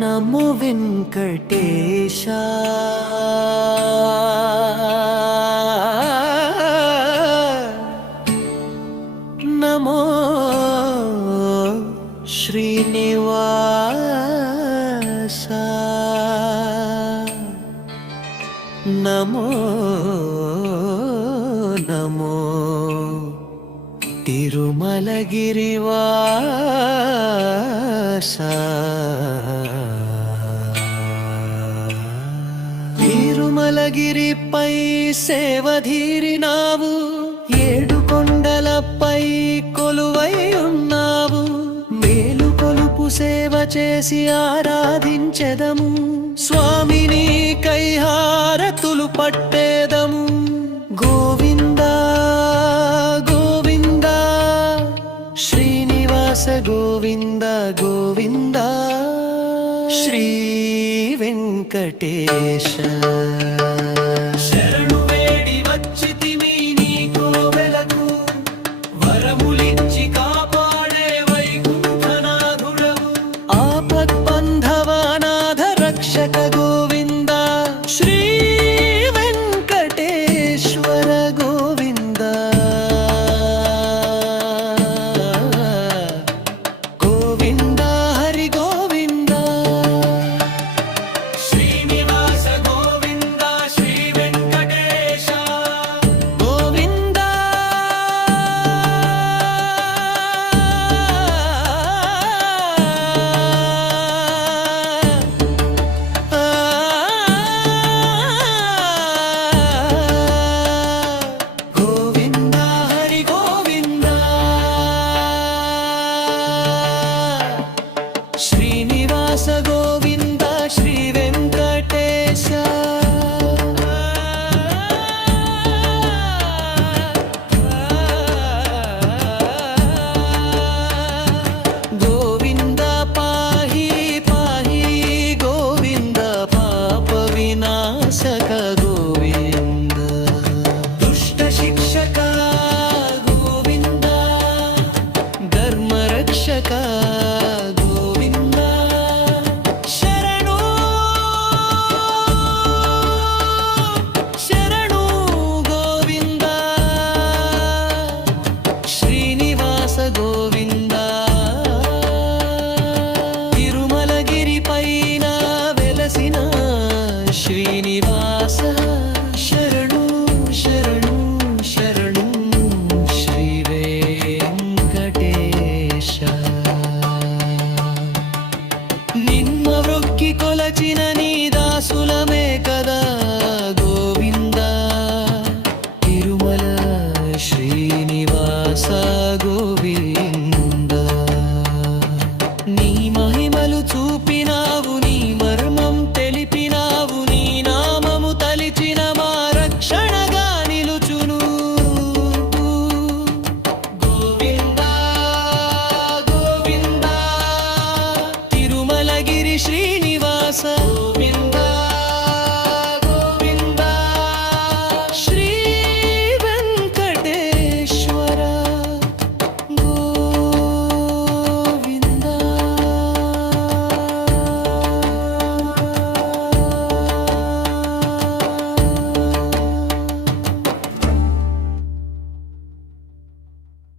నమో వెంకటేశ నమో శ్రీనివాస నమో నమో తిరుమలగిరివాస తిరుమలగిరిపై సేవధీరినావు, ఏడు కొండలపై కొలువై ఉన్నావు. మేలు కొలుపు సేవ చేసి ఆరాధించెదము, స్వామిని కైహారతులు పట్టేదము. గోవింద గోవింద శ్రీనివాస గోవింద గోవింద శ్రీ వెంకటేశ. శరణు వేడి వచ్చితిమి నీ కోవెలకు, వరములిచ్చి కాపాడే వైకుంఠనాథుడవు. ఆపద్బంధవనాథ రక్షక గోవింద శ్రీ వెంకటేశ్వర గోవింద. గోవింద హరి గోవింద శ్రీనివాస గోవింద శ్రీ వెంకటేశ గోవింద. గోవింద హరి గోవింద శ్రీనివాస గోవింద శ్రీ వెంకటేశ. గోవింద పాహి పాహి గోవింద పాప వినాశక గోవింద. దుష్ట శిక్షక గోవింద, ధర్మరక్షక గోవింద. శరణు శరణు గోవింద శ్రీనివాస గోవింద. తిరుమలగిరి పైన వెలసిన శ్రీనివాస. శరణు శరణు శరణు శ్రీ వెంకటేశ. నిన్న వృక్కి కొలచిన నీ దాసులమే కదా గోవింద. తిరుమల శ్రీనివాస గోవింద.